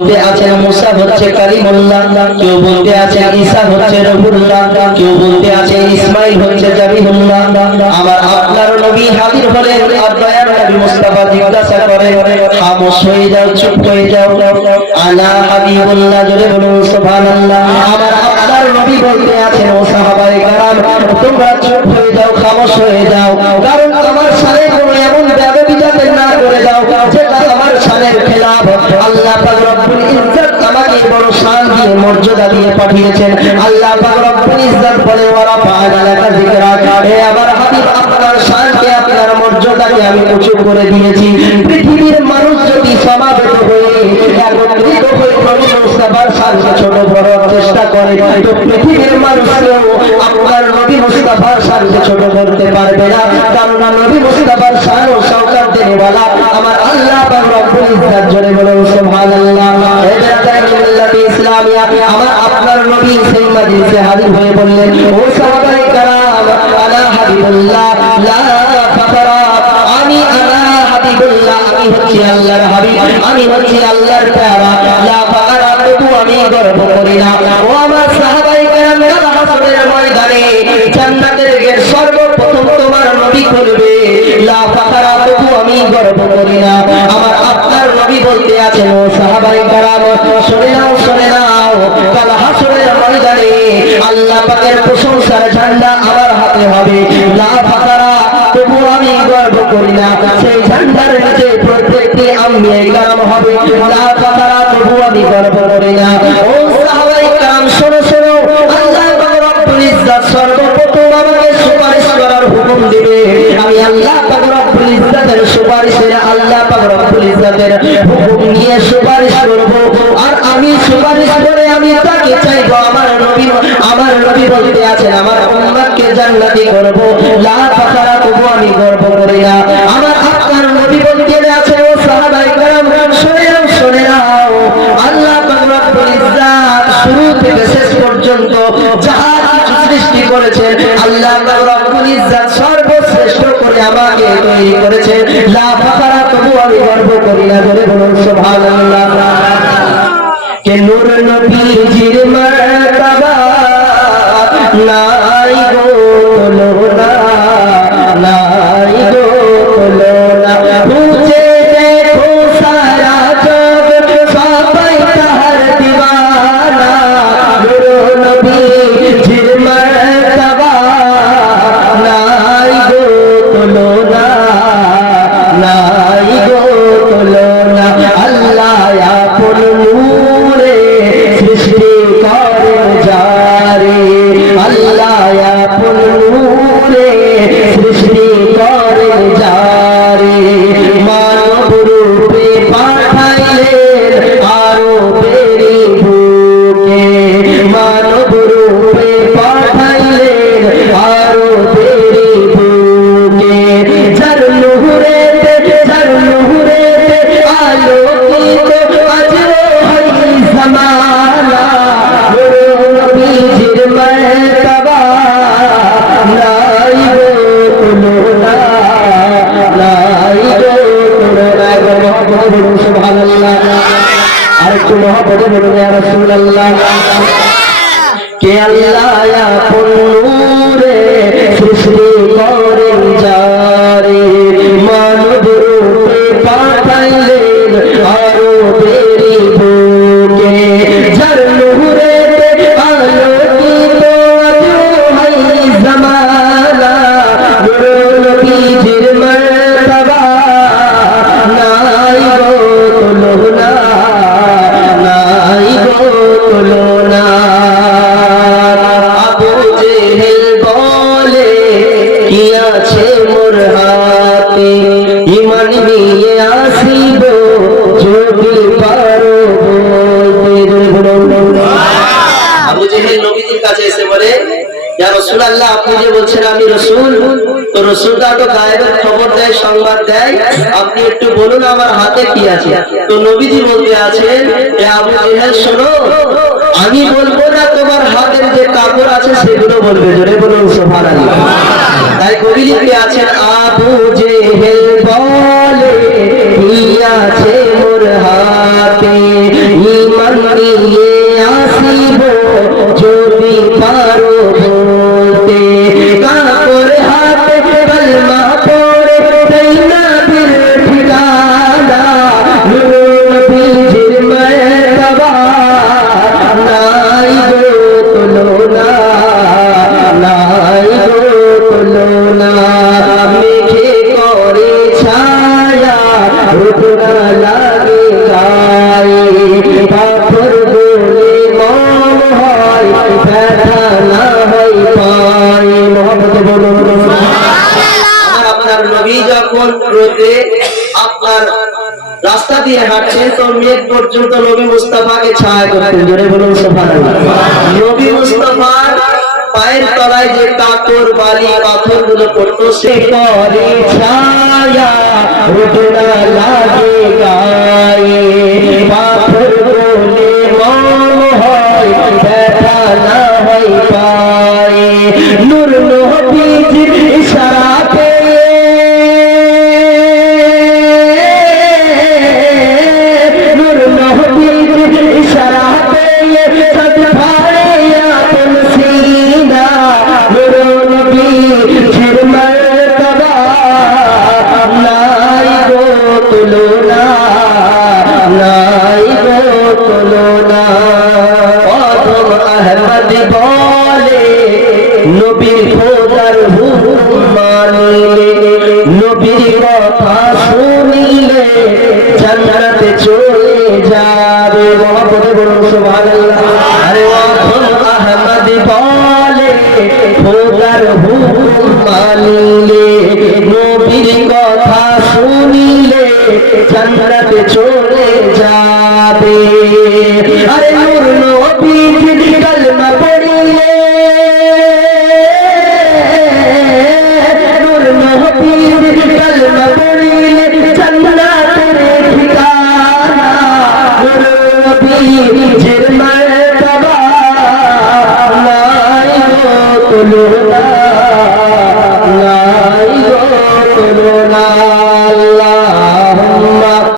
বলতে আছেন মুসা হচ্ছে কালিমুল্লাহ, কেউ বলতে আছেন ঈসা হচ্ছে রূহুল্লাহ, কেউ বলতে আছেন ইসমাঈল হচ্ছে জাবিহুল্লাহ। আমার আপনার নবী হাজির হলেন, আর দয়ার নবী মুস্তাফা জিজ্ঞাসা করেন, খামোশ হয়ে যাও, চুপ হয়ে যাও, আনা হাবিবুল্লাহ, জোরে বলুন সুবহানাল্লাহ। আমার আপনার নবী বলতে আছেন, ও সাহাবায়ে কেরাম, তোমরা চুপ হয়ে যাও, খামোশ হয়ে যাও, কারণ আমার সাথে কোনো এমন বেয়াদবি যাতে না করে দাও যেটা আমার শানের খেলাফ। আল্লাহ পাক রব্বুল ইজ্জত আমাকে বড় শান দিয়ে মর্যাদা দিয়ে পাঠিয়েছেন। আল্লাহ পাক রব্বুল ইজ্জত বলে, ওয়া রাফা'না লাকা যিকরাক, হে আমার হাবিব, আপনার শানকে, আপনার মর্যাদাকে আমি উঁচু করে দিয়েছি। পৃথিবীর মানুষ যদি সমাবেত হয়ে একত্রিত হয়ে নবী মুস্তাফার শানকে ছোট করার চেষ্টা করে, তো পৃথিবীর মানুষকেও আপনার নবী মুস্তাফার শানকে ছোট করতে পারবে না, কারণ নবী মুস্তাফার শান ও শওকত দেনেওয়ালা আমার আল্লাহ পাক রব্বুল ইজ্জত, জোরে বলুন সুবহানাল্লাহ। আমার আপনার নবী সেই মজলিসে হাজির হয়ে বললেন, ও সাহাবায়ে কেরাম, আনা হাবিবুল্লাহ লা ফাখরা, আমি আনা হাবিবুল্লাহ, আমি হচ্ছি আল্লাহর হাবিব, আমি হচ্ছি আল্লাহর প্যারা, লা ফাখরা, তবু আমি গর্ব করি না। ও আমার সাহাবায়ে কেরাম, হাসরের ময়দানে জান্নাতের গেট সর্বপ্রথম তোমার নবী খুলবে, লা ফাখরা, তবু আমি গর্ব করি না। আমার আপনার নবী বলতে আছেন, ও সাহাবায়ে কেরাম, শুনে নাও, শুনে নাও, কাল হাসরের ময়দানে আল্লাহ পাকের প্রশংসার ঝান্ডা আমার হাতে হবে, লা ফাখরা, তবু আমি গর্ব করি না। সেই ঝান্ডার নিচে প্রত্যেকটি আম্বিয়ায়ে কেরাম হবে, লা ফাখরা, তবু আমি গর্ব করি না। ও সাহাবায়ে কেরাম, শোনো শোনো, আল্লাহ পাক রব্বুল ইজ্জত সর্বপ্রথম আমাকে সুপারিশ করার হুকুম দিবে। আমি আল্লাহ পাক রব্বুল ইজ্জতের সুপারিশের, আল্লাহ পাক রব্বুল ইজ্জতের হুকুম নিয়ে সুপারিশ করব, আর আমি সুপারিশ করে আমি তাকে চাইবো, আমার নবী বলতে আছেন, আমার উম্মতকে জান্নাতি করব, লা ফাখরা, তবু আমি গর্ব করি না। আমার আপনার নবী বলতে আছে, ও সাহাবায়ে কেরাম, শুনে নাও, শুনে নাও, আল্লাহ পাক রব্বুল ইজ্জত শুরু থেকে শেষ পর্যন্ত যাহা কিছু সৃষ্টি করেছেন, আল্লাহ পাক রব্বুল ইজ্জত সর্বশ্রেষ্ঠ করে আমাকে তৈরি করেছেন, লা ফাখরা, তবু আমি গর্ব করি না, জোরে বলুন সুবহানাল্লাহ। কে নূর নবীজির মারতাবা নাই গো লোনা, নাই গো লোনা, মুঝে দেখো সারা জগ সবাই তাহার দিওয়ানা, নূর নবীজির মারতাবা নাই গো লোনা, নাই গো লোনা, আল্লাহ আপন নূরে সৃষ্টি করেন যারে, আল্লাহ আপন নূরে সৃষ্টি করেন যারে, মানব রূপে পাঠাইলেন আরো বেরি বুকে, মানব রূপে পাঠাইলেন আরো বেরি বুকে, যার নূরেতে আলোকিত আজ হয় জামানা, নবীজির মারতাবা নাই গো লোনা, নাই গো লোনা, বলুন সুবহানাল্লাহ। আরেকটু মহব্বতে বলুন ইয়া রাসূলুল্লাহ। কে আল্লাহ আপন নূরে সৃষ্টি করেন যারে, মানব রূপে পাঠাইলেন আরো বেরি বুকে, যার নূরেতে আলোকিত আজ হয় জামানা, নবীজির মারতাবা নাই গো লোনা, নাই গো লোনা। আবু জেহেল বলে, কি আছে মোর হাতে, ঈমান নিয়ে আসিব যদি পারো বলতে। আবু জেহেল নবীজির কাছে এসে বলে, ইয়া রাসূলুল্লাহ, আপনি যে বলছেন আমি রাসূল, তো রাসূলটা তো গায়েবের খবর দেয়, সংবাদ দেয়, আপনি একটু বলুন আমার হাতে কি আছে। তো নবীজি বলতে আছেন, এ আবু জেহেল শোনো, আমি বলবো না, তোমার হাতের যে কাপড় আছে সেগুলো বলবে, জোরে বলুন সুবহানাল্লাহ। তাই কবি লিখতে আছেন, আবু জেহেল বলে, কি আছে মোর হাতে, ইমান নিয়ে আসিব যদি পারো বলতে কাপড় হাতে কলমা পড়ে দেই না দিল ঠিকানা নবীজির মর্তবা নাই গো তুলনা নাই গো তুলনা মেঘে করে ছায়া রোদনা লাগে গায়ে পাথর বলে মন হয় ব্যথা না হয় পায়ে মোহাম্মদ বলুন আপনার নবী যখন রোদে আপনার রাস্তা দিয়ে হাঁটছেন তো মেঘ পর্যন্ত নবী মুস্তাফাকে ছায়া করতেন জোরে বলুন সুবহানাল্লাহ নবী মুস্তাফার পায়ের তলায় যে কাকর বালি পাথর গুলো পড়তো সে করে ছায়া রোদনা লাগে গায়ে পাথর বলে মন হয় ব্যথা না হয় পায়ে নূর নবীজির ইশারাতে নূর নবীজির ইশারাতে সদ ভাড়ে আপন সিনা নূর নবীজির মর্তবা নাই গো তুলনা নাই গো তুলনা আদম আহমদ বলে নবী খোদার হুকুম মানিলে নবীর কথা শুনিলে জান্নাতে চলে যাবে মোহাম্মদ বলুন সুবহানাল্লাহ আরে আদম আহমদ বলে খোদার হুকুম মানিলে নবীর কথা শুনিলে জান্নাতে চলে যাবে আরে নূর নবীর কলমা পড়িলে নূর নবীর কলমা পড়িলে জান্নাতের ঠিকানা নূর নবীর মর্তবা নাই গো তুলনা